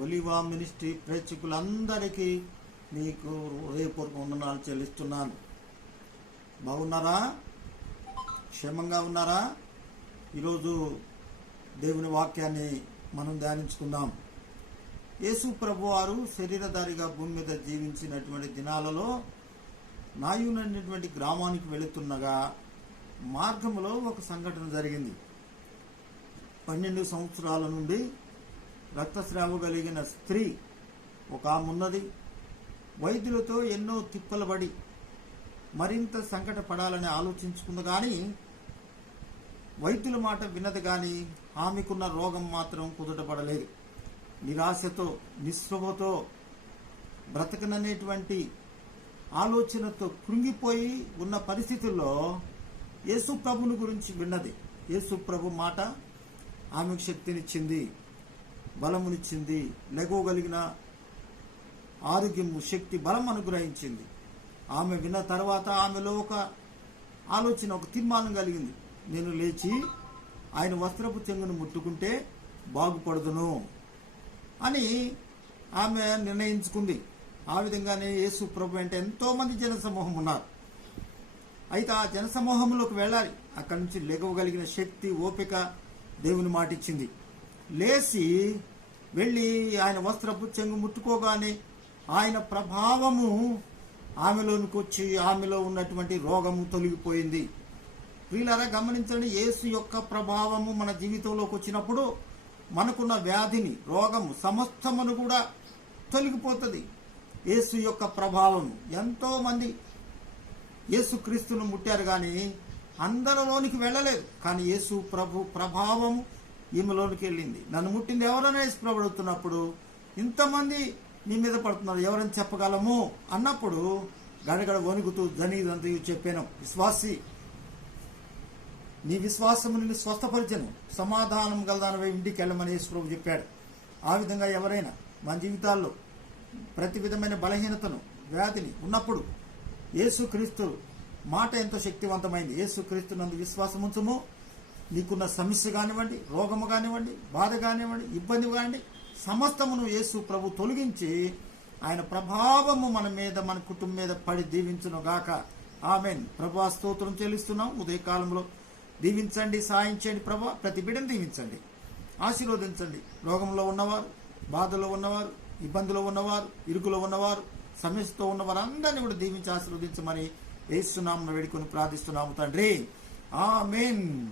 ఒలివా ministry ప్రేక్షకులందరికీ మీకు హృదయపూర్వక వందనాలు చెల్లిస్తున్నాను. బాగున్నారా? క్షేమంగా ఉన్నారా? ఈరోజు దేవుని వాక్యాన్ని మనం ధ్యానించుకుందాం. యేసు ప్రభు వారు శరీరధారిగా భూమి మీద జీవించినటువంటి దినాలలో నాయునటువంటి గ్రామానికి వెళుతుండగా మార్గంలో ఒక సంఘటన జరిగింది. పన్నెండు సంవత్సరాల నుండి రక్తస్రావం కలిగిన స్త్రీ ఒక ఆమె ఉన్నది. వైద్యులతో ఎన్నో తిప్పలు పడి మరింత సంకట పడాలని ఆలోచించుకుంది కానీ వైద్యుల మాట విన్నది కానీ ఆమెకున్న రోగం మాత్రం కుదుటపడలేదు. నిరాశతో నిస్పృహతో బ్రతకననేటువంటి ఆలోచనతో కృంగిపోయి ఉన్న పరిస్థితుల్లో యేసు ప్రభుని గురించి విన్నది. యేసు ప్రభు మాట ఆమెకు శక్తినిచ్చింది బలమునిచ్చింది లెగవగలిగిన ఆరోగ్యము శక్తి బలం అనుగ్రహించింది. ఆమె విన్న తర్వాత ఆమెలో ఒక ఆలోచన ఒక తీర్మానం కలిగింది. నేను లేచి ఆయన వస్త్రపు చెంగును ముట్టుకుంటే బాగుపడదును అని ఆమె నిర్ణయించుకుంది. ఆ విధంగానే యేసు ప్రభు అంటే ఎంతో మంది జనసమూహం ఉన్నారు. అయితే ఆ జనసమూహంలోకి వెళ్ళాలి. అక్కడి నుంచి లెగవగలిగిన శక్తి ఓపిక దేవుని మాట ఇచ్చింది. లేచి వెళ్ళి ఆయన వస్త్రపు చెంగు ముట్టుకోగానే ఆయన ప్రభావము ఆమెలోనికి వచ్చి ఆమెలో ఉన్నటువంటి రోగము తొలగిపోయింది. ప్రియులారా గమనించండి యేసు యొక్క ప్రభావము మన జీవితంలోకి వచ్చినప్పుడు మనకున్న వ్యాధిని రోగము సమస్తమును కూడా తొలగిపోతుంది. యేసు యొక్క ప్రభావం ఎంతోమంది యేసుక్రీస్తును క్రీస్తును ముట్టారు కానీ అందరిలోనికి వెళ్ళలేదు. కానీ యేసు ప్రభు ప్రభావం ఈమెలోనికి వెళ్ళింది. నన్ను ముట్టింది ఎవరైనా యేసు ప్రభు అడుగుతున్నప్పుడు ఇంతమంది నీ మీద పడుతున్నారు ఎవరని చెప్పగలము? అన్నప్పుడు గడగడ వణుకుతూ జనీదంతా చెప్పాను. విశ్వాసి నీ విశ్వాసము నిన్ను స్వస్థపరిచను. సమాధానం గలదానివై ఇంటికి వెళ్ళమని యేసు ప్రభు చెప్పాడు. ఆ విధంగా ఎవరైనా మన జీవితాల్లో ప్రతి విధమైన బలహీనతను వ్యాధిని ఉన్నప్పుడు యేసుక్రీస్తు మాట ఎంతో శక్తివంతమైంది. యేసుక్రీస్తు నందు విశ్వాసం ఉంచము. నీకున్న సమస్య కానివ్వండి రోగము కానివ్వండి బాధ కానివ్వండి ఇబ్బంది కానివ్వండి సమస్తమును యేసు ప్రభు తొలగించి ఆయన ప్రభావము మన మీద మన కుటుంబం మీద పడి దీవించును గాక. ఆమెన్. ప్రభా స్తోత్రం చెల్లిస్తున్నాం. ఉదయకాలంలో దీవించండి సాయించండి ప్రభా. ప్రతి బిడ్డను దీవించండి. ఆశీర్వదించండి. రోగంలో ఉన్నవారు బాధలో ఉన్నవారు ఇబ్బందులో ఉన్నవారు ఇరుకులో ఉన్నవారు సమస్యతో ఉన్నవారు అందరినీ కూడా దీవించి ఆశీర్వదించమని వేస్తున్నాము వేడుకొని ప్రార్థిస్తున్నాము తండ్రి. ఆమెన్.